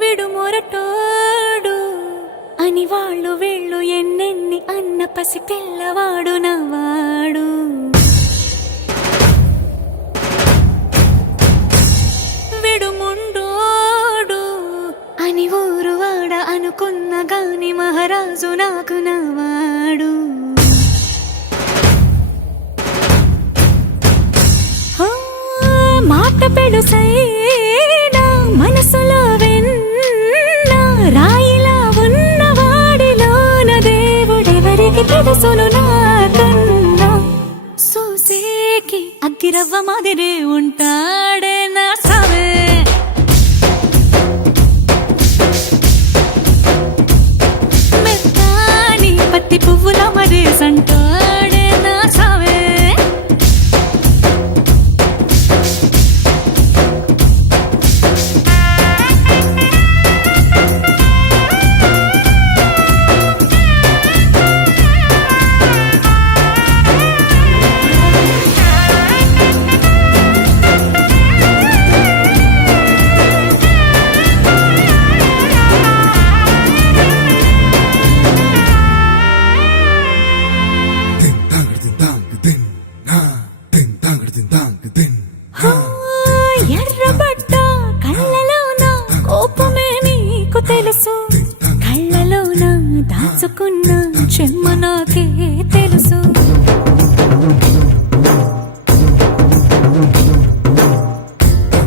విడుమొరటోడు అని వాళ్ళు వీళ్ళు ఎన్నెన్ని అన్న పసి పిల్లవాడు నవ్వాడు. విడుముండోడు అని ఊరువాడ అనుకున్న గాని మహారాజు నాకు నవ్వాడు. మాట పెడుసైనా మనసులో వెన్న రాయిలా ఉన్నవాడిలోన దేవుడెవరికి తెలుసును నాకన్నా. సూసేకి అగ్గిరవ్వ మాదిరే ఉంటాడే నా సావే. మెత్తాని పత్తి పువ్వుల మరేసంటాడే నా సావే. ఎర్రబడ్డ కళ్ళలోన కోపమే నీకు తెలుసు, కళ్ళలోన దాచుకున్న చెమ్మ నాకే తెలుసు.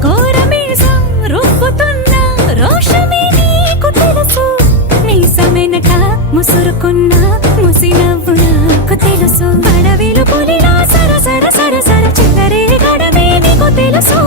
కోరమీసం రుబ్బుతున్న రోషమే నీకు తెలుసు, మీసమెనక ముసురుకున్న ముసినవ్వు నాకు తెలుసు. అడవిలు పులిలా సర సర సర సర చిల్లరే గడమే నీకు తెలుసు.